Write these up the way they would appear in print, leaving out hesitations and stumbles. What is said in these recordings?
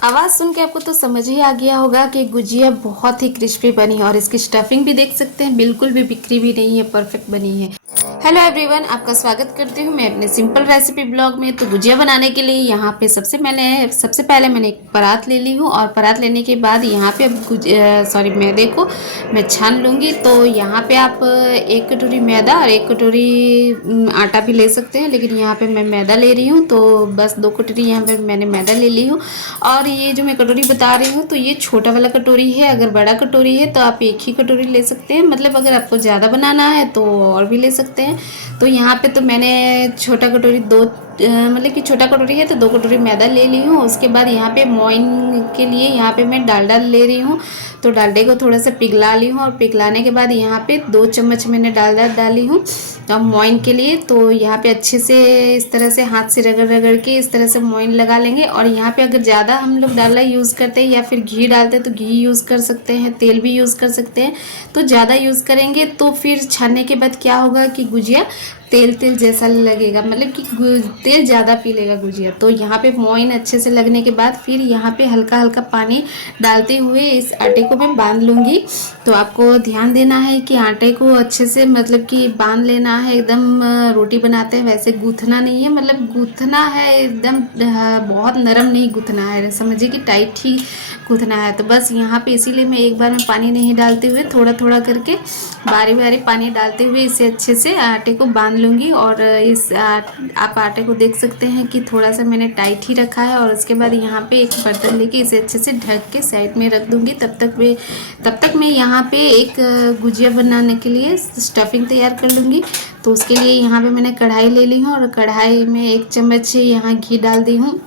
आवाज़ सुन के आपको तो समझ ही आ गया होगा कि गुजिया बहुत ही क्रिस्पी बनी है और इसकी स्टफिंग भी देख सकते हैं, बिल्कुल भी बिखरी भी नहीं है, परफेक्ट बनी है। हेलो एवरीवन, आपका स्वागत करती हूँ मैं अपने सिंपल रेसिपी ब्लॉग में। तो गुजिया बनाने के लिए यहाँ पे सबसे पहले मैंने एक परात ले ली हूँ और परात लेने के बाद यहाँ पे अब मैदे को मैं छान लूँगी। तो यहाँ पे आप एक कटोरी मैदा और एक कटोरी आटा भी ले सकते हैं, लेकिन यहाँ पे मैं मैदा ले रही हूँ तो बस 2 कटोरी यहाँ पे मैंने मैदा ले ली हूँ। और ये जो मैं कटोरी बता रही हूँ तो ये छोटा वाला कटोरी है, अगर बड़ा कटोरी है तो आप एक ही कटोरी ले सकते हैं, मतलब अगर आपको ज़्यादा बनाना है तो और भी ले सकते हैं। तो यहाँ पे तो मैंने छोटा कटोरी मतलब कि छोटा कटोरी है तो 2 कटोरी मैदा ले ली हूँ। उसके बाद यहाँ पे मोइन के लिए यहाँ पे मैं डालडा ले रही हूँ, तो डालडे को थोड़ा सा पिघला ली हूँ और पिघलाने के बाद यहाँ पे 2 चम्मच मैंने डालडा डाली हूँ अब मोइन के लिए। तो यहाँ पे अच्छे से इस तरह से हाथ से रगड़ रगड़ के इस तरह से मोइन लगा लेंगे। और यहाँ पे अगर ज़्यादा हम लोग डालडा यूज़ करते हैं या फिर घी डालते हैं तो घी यूज़ कर सकते हैं, तेल भी यूज़ कर सकते हैं। तो ज़्यादा यूज़ करेंगे तो फिर छानने के बाद क्या होगा कि गुजिया तेल तेल जैसा लगेगा, मतलब कि तेल ज़्यादा पी लेगा गुजिया। तो यहाँ पे मोइन अच्छे से लगने के बाद फिर यहाँ पे हल्का हल्का पानी डालते हुए इस आटे को मैं बांध लूँगी। तो आपको ध्यान देना है कि आटे को अच्छे से मतलब कि बांध लेना है, एकदम रोटी बनाते हैं वैसे गूँथना नहीं है, मतलब गूँथना है एकदम बहुत नरम नहीं गूँथना है, समझिए कि टाइट ही गूँथना है। तो बस यहाँ पे इसीलिए मैं एक बार में पानी नहीं डालते हुए थोड़ा थोड़ा करके बारी बारी पानी डालते हुए इसे अच्छे से आटे को बांध लूँगी। और आप आटे को देख सकते हैं कि थोड़ा सा मैंने टाइट ही रखा है। और उसके बाद यहाँ पे एक बर्तन लेके इसे अच्छे से ढक के साइड में रख दूँगी। तब तक मैं यहाँ पे एक गुजिया बनाने के लिए स्टफिंग तैयार कर लूँगी। तो उसके लिए यहाँ पे मैंने कढ़ाई ले ली हूँ और कढ़ाई में 1 चम्मच यहाँ घी डाल दी हूँ।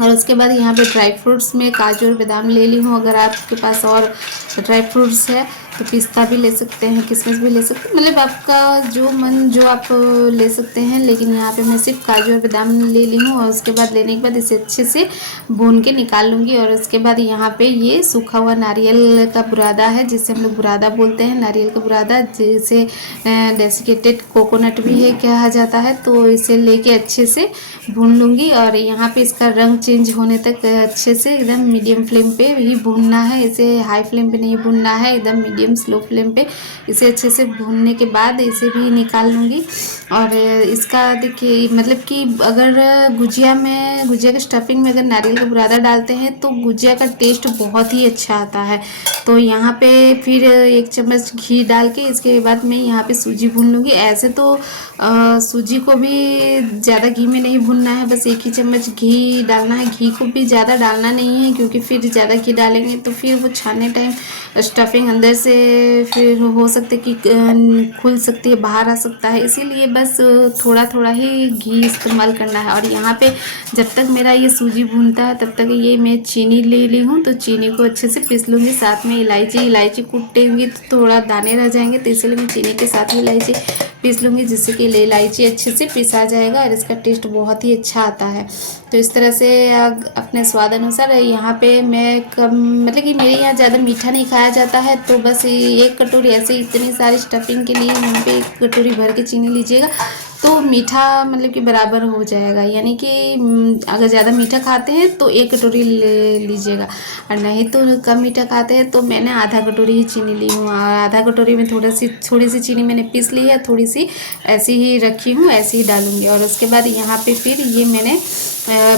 और उसके बाद यहाँ पे ड्राई फ्रूट्स में काजू और बादाम ले ली हूँ। अगर आपके पास और ड्राई फ्रूट्स है तो पिस्ता भी ले सकते हैं, किशमिश भी ले सकते हैं, मतलब आपका जो मन जो आप ले सकते हैं। लेकिन यहाँ पे मैं सिर्फ काजू और बादाम ले ली हूँ। और उसके बाद लेने के बाद इसे अच्छे से भून के निकाल लूँगी। और उसके बाद यहाँ पे ये सूखा हुआ नारियल का बुरादा है, जिसे हम लोग बुरादा बोलते हैं, नारियल का बुरादा, जिसे डेसिकेटेड कोकोनट भी है कहा जाता है। तो इसे लेके अच्छे से भून लूँगी। और यहाँ पे इसका रंग चेंज होने तक अच्छे से एकदम मीडियम फ्लेम पे ही भूनना है, इसे हाई फ्लेम पे नहीं भूनना है, एकदम मीडियम स्लो फ्लेम पे इसे अच्छे से भूनने के बाद इसे भी निकाल लूँगी। और इसका देखिए मतलब कि अगर गुजिया के स्टफिंग में अगर नारियल का बुरादा डालते हैं तो गुजिया का टेस्ट बहुत ही अच्छा आता है। तो यहाँ पे फिर 1 चम्मच घी डाल के इसके बाद मैं यहाँ पे सूजी भून लूँगी। ऐसे तो सूजी को भी ज़्यादा घी में नहीं भूनना है, बस 1 ही चम्मच घी डालना है। घी को भी ज़्यादा डालना नहीं है, क्योंकि फिर ज़्यादा घी डालेंगे तो फिर वो छानने टाइम स्टफिंग अंदर से फिर हो सकता है कि खुल सकती है, बाहर आ सकता है, इसीलिए बस थोड़ा थोड़ा ही घी इस्तेमाल करना है। और यहाँ पे जब तक मेरा ये सूजी भूनता है तब तक ये मैं चीनी ले ली हूँ, तो चीनी को अच्छे से पीस लूँगी। साथ में इलायची कूटेंगी तो थोड़ा दाने रह जाएंगे, तो इसलिए मैं चीनी के साथ ही इलायची पीस लूँगी, जिससे कि इलायची अच्छे से पिसा जाएगा और इसका टेस्ट बहुत ही अच्छा आता है। तो इस तरह से अपने स्वाद अनुसार यहाँ पे मैं कम मतलब कि मेरे यहाँ ज़्यादा मीठा नहीं खाया जाता है, तो बस 1 कटोरी ऐसे इतनी सारी स्टफिंग के लिए यहाँ पे 1 कटोरी भर के चीनी लीजिएगा तो मीठा मतलब कि बराबर हो जाएगा। यानी कि अगर ज़्यादा मीठा खाते हैं तो 1 कटोरी ले लीजिएगा, और नहीं तो कम मीठा खाते हैं तो मैंने आधा कटोरी ही चीनी ली हूँ। और आधा कटोरी में थोड़ी सी चीनी मैंने पीस ली है, थोड़ी सी ऐसी ही रखी हूँ, ऐसे ही डालूँगी। और उसके बाद यहाँ पे फिर ये मैंने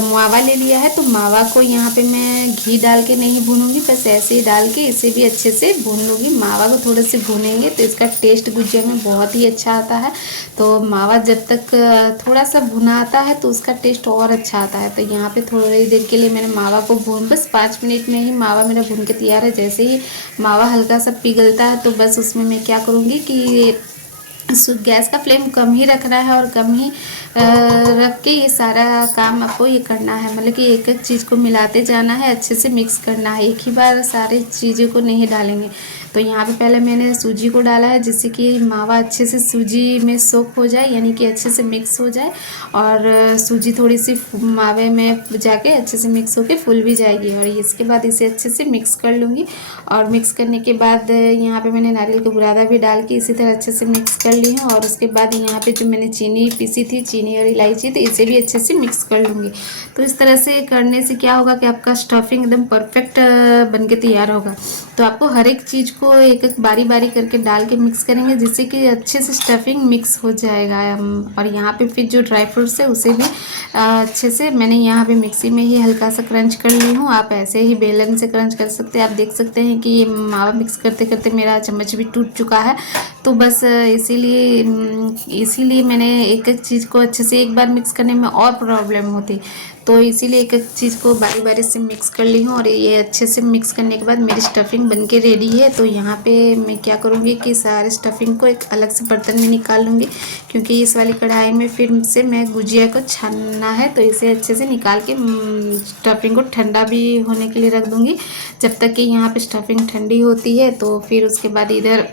मावा ले लिया है, तो मावा को यहाँ पे मैं घी डाल के नहीं भूनूंगी, बस ऐसे ही डाल के इसे भी अच्छे से भून लूँगी। मावा को थोड़े से भूनेंगे तो इसका टेस्ट गुजिया में बहुत ही अच्छा आता है। तो मावा जब तक थोड़ा सा भुना आता है तो उसका टेस्ट और अच्छा आता है। तो यहाँ पे थोड़ी देर के लिए मैंने मावा को बस 5 मिनट में ही मावा मेरा भून के तैयार है। जैसे ही मावा हल्का सा पिघलता है तो बस उसमें मैं क्या करूँगी कि गैस का फ्लेम कम ही रखना है और कम ही रख के ये सारा काम आपको ये करना है, मतलब कि एक चीज़ को मिलाते जाना है, अच्छे से मिक्स करना है, एक ही बार सारी चीज़ों को नहीं डालेंगे। तो यहाँ पे पहले मैंने सूजी को डाला है जिससे कि मावा अच्छे से सूजी में सोक हो जाए, यानी कि अच्छे से मिक्स हो जाए और सूजी थोड़ी सी मावे में जाके अच्छे से मिक्स होके फूल भी जाएगी। और इसके बाद इसे अच्छे से मिक्स कर लूँगी और मिक्स करने के बाद यहाँ पे मैंने नारियल का बुरादा भी डाल के इसी तरह अच्छे से मिक्स कर ली हूँ। और उसके बाद यहाँ पे जो मैंने चीनी पीसी थी, चीनी और इलायची, तो इसे भी अच्छे से मिक्स कर लूँगी। तो इस तरह से करने से क्या होगा कि आपका स्टफिंग एकदम परफेक्ट बन के तैयार होगा। तो आपको हर एक चीज़ को एक एक बारी बारी करके डाल के मिक्स करेंगे जिससे कि अच्छे से स्टफिंग मिक्स हो जाएगा। और यहाँ पे फिर जो ड्राई फ्रूट्स है उसे भी अच्छे से मैंने यहाँ पे मिक्सी में ही हल्का सा क्रंच कर ली हूँ। आप ऐसे ही बेलन से क्रंच कर सकते हैं। आप देख सकते हैं कि ये मावा मिक्स करते करते मेरा चम्मच भी टूट चुका है। तो बस इसीलिए मैंने एक एक चीज़ को अच्छे से एक बार मिक्स करने में और प्रॉब्लम होती, तो इसीलिए एक एक चीज़ को बारी बारी से मिक्स कर ली हूँ। और ये अच्छे से मिक्स करने के बाद मेरी स्टफिंग बनके रेडी है। तो यहाँ पे मैं क्या करूँगी कि सारे स्टफिंग को एक अलग से बर्तन में निकाल लूँगी, क्योंकि इस वाली कढ़ाई में फिर से मैं गुजिया को छानना है। तो इसे अच्छे से निकाल के स्टफिंग को ठंडा भी होने के लिए रख दूँगी। जब तक कि यहाँ पे स्टफिंग ठंडी होती है तो फिर उसके बाद इधर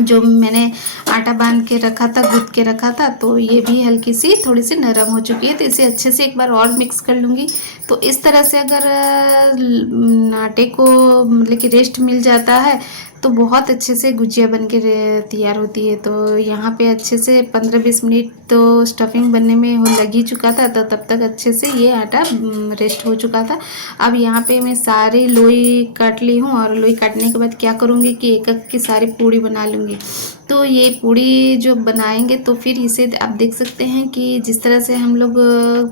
जो मैंने आटा बांध के रखा था, गूँथ के रखा था, तो ये भी हल्की सी थोड़ी सी नरम हो चुकी है। तो इसे अच्छे से एक बार और मिक्स कर लूँगी। तो इस तरह से अगर आटे को मतलब कि रेस्ट मिल जाता है तो बहुत अच्छे से गुजिया बन के तैयार होती है। तो यहाँ पे अच्छे से 15-20 मिनट तो स्टफिंग बनने में लग ही चुका था, तो तब तक अच्छे से ये आटा रेस्ट हो चुका था। अब यहाँ पे मैं सारी लोई काट ली हूँ और लोई काटने के बाद क्या करूँगी कि एक एक की सारी पूड़ी बना लूँगी। तो ये पूड़ी जो बनाएंगे तो फिर इसे आप देख सकते हैं कि जिस तरह से हम लोग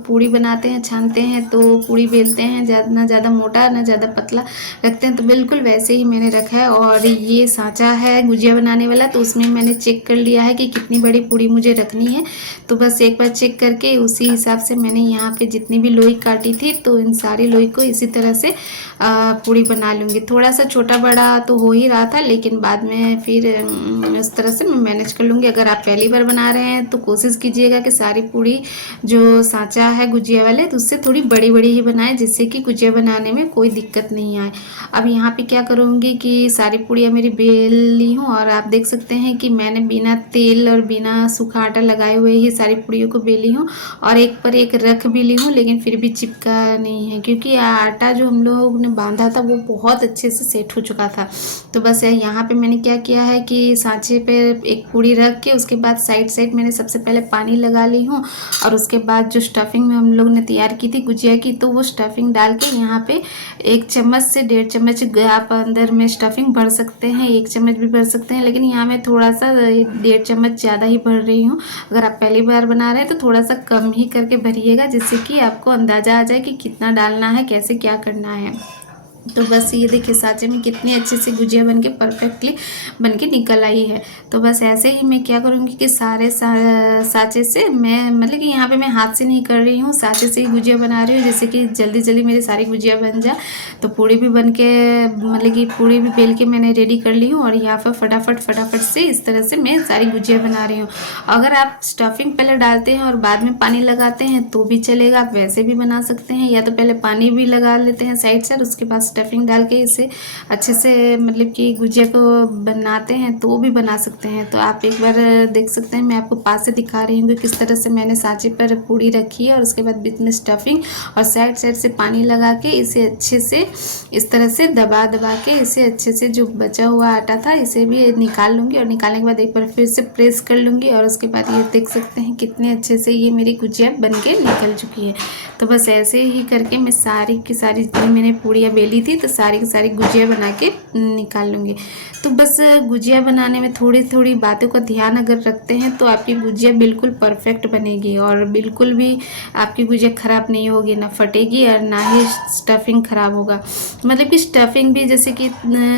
पूड़ी बनाते हैं, छानते हैं, तो पूड़ी बेलते हैं, ना ज़्यादा मोटा ना ज़्यादा पतला रखते हैं, तो बिल्कुल वैसे ही मैंने रखा है। और ये सांचा है गुजिया बनाने वाला, तो उसमें मैंने चेक कर लिया है कि कितनी बड़ी पूड़ी मुझे रखनी है। तो बस एक बार चेक करके उसी हिसाब से मैंने यहाँ पे जितनी भी लोई काटी थी, तो इन सारी लोई को इसी तरह से पूड़ी बना लूँगी। थोड़ा सा छोटा बड़ा तो हो ही रहा था, लेकिन बाद में फिर इस तरह से मैं मैनेज कर लूँगी। अगर आप पहली बार बना रहे हैं तो कोशिश कीजिएगा कि सारी पूड़ी जो सांचा है गुजिया वाले, तो उससे थोड़ी बड़ी बड़ी ही बनाएं, जिससे कि गुजिया बनाने में कोई दिक्कत नहीं आए। अब यहाँ पे क्या करूँगी कि सारी पूड़ियाँ मेरी बेल ली हूँ और आप देख सकते हैं कि मैंने बिना तेल और बिना सूखा आटा लगाए हुए ही सारी पूड़ियों को बेली हूँ और एक पर एक रख भी ली हूँ, लेकिन फिर भी चिपका नहीं है, क्योंकि आटा जो हम लोग ने बांधा था वो बहुत अच्छे से सेट हो चुका था। तो बस यहाँ पे मैंने क्या किया है कि सांचे पे एक पूड़ी रख के उसके बाद साइड साइड मैंने सबसे पहले पानी लगा ली हूँ और उसके बाद जो स्टफिंग में हम लोग ने तैयार की थी गुजिया की, तो वो स्टफिंग डाल के यहाँ पे 1 चम्मच से 1.5 चम्मच आप अंदर में स्टफिंग भर सकते हैं, 1 चम्मच भी भर सकते हैं, लेकिन यहाँ मैं थोड़ा सा 1.5 चम्मच ज़्यादा ही भर रही हूँ। अगर आप पहली बार बना रहे हैं तो थोड़ा सा कम ही करके भरिएगा, जिससे कि आपको अंदाज़ा आ जाए कि कितना डालना है, कैसे क्या करना है। तो बस ये देखिए सांचे में कितनी अच्छे से गुजिया बनके परफेक्टली बनके निकल आई है। तो बस ऐसे ही मैं क्या करूँगी कि सारे सांचे से मैं मतलब कि यहाँ पे मैं हाथ से नहीं कर रही हूँ, सांचे से ही गुजिया बना रही हूँ, जैसे कि जल्दी जल्दी मेरी सारी गुजिया बन जाए। तो पूड़ी भी बन के मतलब कि पूड़ी भी बेल के मैंने रेडी कर ली हूँ और यहाँ पर फटाफट से इस तरह से मैं सारी गुजिया बना रही हूँ। अगर आप स्टफिंग पहले डालते हैं और बाद में पानी लगाते हैं तो भी चलेगा, आप वैसे भी बना सकते हैं, या तो पहले पानी भी लगा लेते हैं साइड से, उसके बाद स्टफिंग डाल के इसे अच्छे से मतलब कि गुजिया को बनाते हैं तो भी बना सकते हैं। तो आप एक बार देख सकते हैं, मैं आपको पास से दिखा रही हूँ कि किस तरह से मैंने सांचे पर पूड़ी रखी है और उसके बाद बीच में स्टफिंग और साइड से पानी लगा के इसे अच्छे से इस तरह से दबा के इसे अच्छे से जो बचा हुआ आटा था इसे भी निकाल लूँगी और निकालने के बाद एक बार फिर से प्रेस कर लूँगी और उसके बाद ये देख सकते हैं कितने अच्छे से ये मेरी गुजिया बन के निकल चुकी है। तो बस ऐसे ही करके मैं सारी की सारी जितनी मैंने पूड़ियाँ बेली थी तो सारी की सारी गुजिया बना के निकाल लूँगी। तो बस गुजिया बनाने में थोड़ी थोड़ी बातों का ध्यान अगर रखते हैं तो आपकी गुजिया बिल्कुल परफेक्ट बनेगी और बिल्कुल भी आपकी गुजिया ख़राब नहीं होगी, ना फटेगी और ना ही स्टफिंग ख़राब होगा। मतलब कि स्टफिंग भी जैसे कि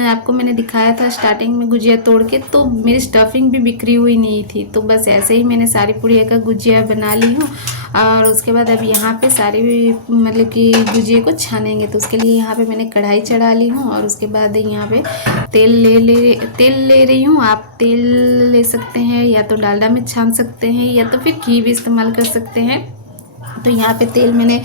आपको मैंने दिखाया था स्टार्टिंग में गुजिया तोड़ के, तो मेरी स्टफिंग भी बिखरी हुई नहीं थी। तो बस ऐसे ही मैंने सारी पूड़िया का गुजिया बना ली हूँ और उसके बाद अब यहाँ पे सारी मतलब कि गुजिया को छानेंगे। तो उसके लिए यहाँ पे मैंने कढ़ाई चढ़ा ली हूँ और उसके बाद यहाँ पे तेल ले रही हूँ। आप तेल ले सकते हैं या तो डालडा में छान सकते हैं या तो फिर घी भी इस्तेमाल कर सकते हैं। तो यहाँ पे तेल मैंने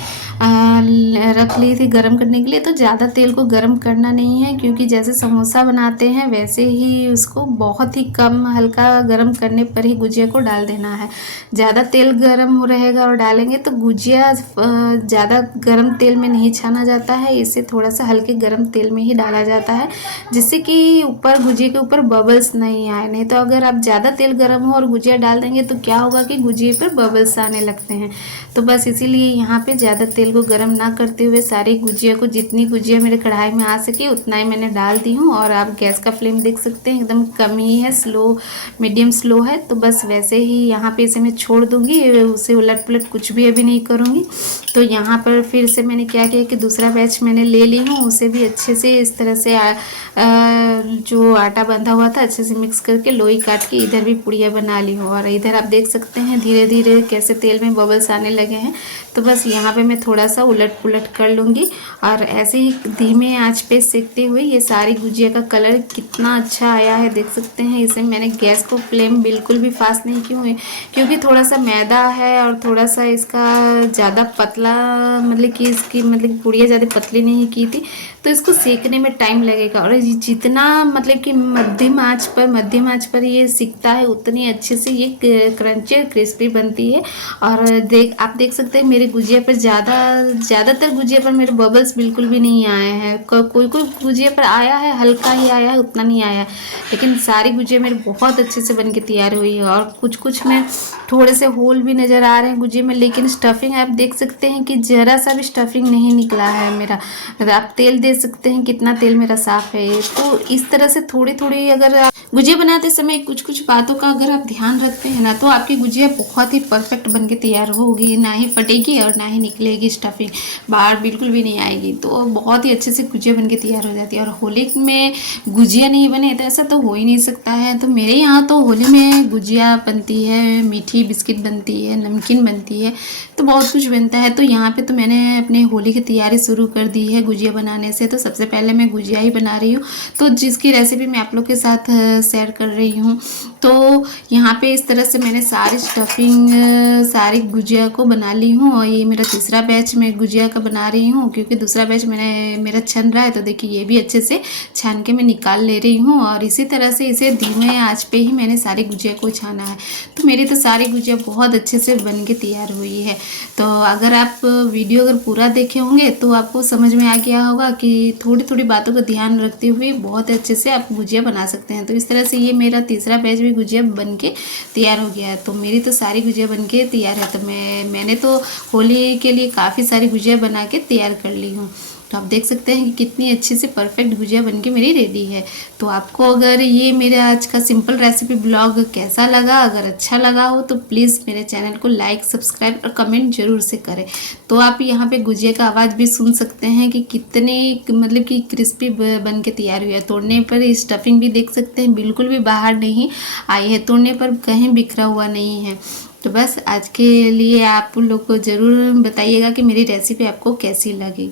रख ली थी गरम करने के लिए। तो ज़्यादा तेल को गरम करना नहीं है, क्योंकि जैसे समोसा बनाते हैं वैसे ही उसको बहुत ही कम हल्का गरम करने पर ही गुजिया को डाल देना है। ज़्यादा तेल गरम हो रहेगा और डालेंगे तो गुजिया ज़्यादा गरम तेल में नहीं छाना जाता है, इसे थोड़ा सा हल्के गरम तेल में ही डाला जाता है, जिससे कि ऊपर गुजिया के ऊपर बबल्स नहीं आए। नहीं तो अगर आप ज़्यादा तेल गरम हो और गुजिया डाल देंगे तो क्या होगा कि गुजिया पर बबल्स आने लगते हैं। तो बस इसीलिए यहाँ पे ज़्यादा तेल को गरम ना करते हुए सारी गुजिया को, जितनी गुजिया मेरे कढ़ाई में आ सके उतना ही मैंने डाल दी हूँ। और आप गैस का फ्लेम देख सकते हैं एकदम कम ही है, स्लो मीडियम स्लो है। तो बस वैसे ही यहाँ पे इसे मैं छोड़ दूँगी, उसे उलट पुलट कुछ भी अभी नहीं करूँगी। तो यहाँ पर फिर से मैंने क्या किया कि दूसरा बैच मैंने ले ली हूँ, उसे भी अच्छे से इस तरह से जो आटा बंधा हुआ था अच्छे से मिक्स करके लोई काट के इधर भी पुड़िया बना ली हूँ। और इधर आप देख सकते हैं धीरे धीरे कैसे तेल में बबल्स आने लगे हैं। तो बस यहाँ पे मैं थोड़ा सा उलट पुलट कर लूँगी और ऐसे ही धीमे आंच पे सेकते हुए ये सारी गुजिया का कलर कितना अच्छा आया है देख सकते हैं। इसे मैंने गैस को फ्लेम बिल्कुल भी फास्ट नहीं की हुई, क्योंकि थोड़ा सा मैदा है और थोड़ा सा इसका ज़्यादा पतला, मतलब कि इसकी मतलब पुड़िया ज़्यादा पतली नहीं की थी, तो इसको सेकने में टाइम लगेगा। और जितना मतलब कि मध्यम आंच पर ये सिकता है उतनी अच्छे से ये क्रंची और क्रिस्पी बनती है। और आप देख सकते हैं मेरे गुजिया पर ज़्यादातर गुजिया पर मेरे बबल्स बिल्कुल भी नहीं आए हैं। कोई कोई गुजिया पर आया है, हल्का ही आया है, उतना नहीं आया है, लेकिन सारी गुजिया मेरे बहुत अच्छे से बन के तैयार हुई है। और कुछ कुछ में थोड़े से होल भी नज़र आ रहे हैं गुजिया में, लेकिन स्टफिंग आप देख सकते हैं कि ज़रा सा भी स्टफिंग नहीं निकला है मेरा। आप तेल दे सकते हैं कितना तेल मेरा साफ़ है। तो इस तरह से थोड़ी थोड़ी अगर आप गुजिया बनाते समय कुछ कुछ बातों का अगर आप ध्यान रखते हैं ना, तो आपकी गुजिया बहुत ही परफेक्ट बन के तैयार होगी, ना ही फटेगी और ना ही निकलेगी स्टफिंग बाहर, बिल्कुल भी नहीं आएगी। तो बहुत ही अच्छे से गुजिया बन के तैयार हो जाती है। और होली में गुजिया नहीं बने तो ऐसा तो हो ही नहीं सकता है। तो मेरे यहाँ तो होली में गुजिया बनती है, मीठी बिस्किट बनती है, नमकीन बनती है, तो बहुत कुछ बनता है। तो यहाँ पे तो मैंने अपने होली की तैयारी शुरू कर दी है गुजिया बनाने से। तो सबसे पहले मैं गुजिया ही बना रही हूँ, तो जिसकी रेसिपी मैं आप लोग के साथ शेयर कर रही हूँ। तो यहाँ पे इस तरह से मैंने सारी स्टफिंग सारी गुजिया को बना ली हूँ। और ये मेरा तीसरा बैच मैं गुजिया का बना रही हूँ, क्योंकि दूसरा बैच मेरा छन रहा है। तो देखिए ये भी अच्छे से छान के मैं निकाल ले रही हूँ। और इसी तरह से इसे धीमे आंच पे ही मैंने सारी गुजिया को छाना है। तो मेरी तो सारी गुजिया बहुत अच्छे से बन के तैयार हुई है। तो अगर आप वीडियो अगर पूरा देखे होंगे तो आपको समझ में आ गया होगा कि थोड़ी थोड़ी बातों का ध्यान रखते हुए बहुत अच्छे से आप गुजिया बना सकते हैं। तो इस तरह से ये मेरा तीसरा बैच भी गुजिया बन के तैयार हो गया है। तो मेरी तो सारी गुजिया बन के तैयार है। तो मैंने तो होली के लिए काफ़ी सारी गुजिया बना के तैयार कर ली हूँ। तो आप देख सकते हैं कि कितनी अच्छी से परफेक्ट गुजिया बनके मेरी रेडी है। तो आपको अगर ये मेरे आज का सिंपल रेसिपी ब्लॉग कैसा लगा, अगर अच्छा लगा हो तो प्लीज़ मेरे चैनल को लाइक, सब्सक्राइब और कमेंट जरूर से करें। तो आप यहाँ पे गुजिया का आवाज़ भी सुन सकते हैं कि कितने मतलब कि क्रिस्पी बन के तैयार हुई है। तोड़ने पर स्टफिंग भी देख सकते हैं बिल्कुल भी बाहर नहीं आई है, तोड़ने पर कहीं बिखरा हुआ नहीं है। तो बस आज के लिए आप लोग को ज़रूर बताइएगा कि मेरी रेसिपी आपको कैसी लगी।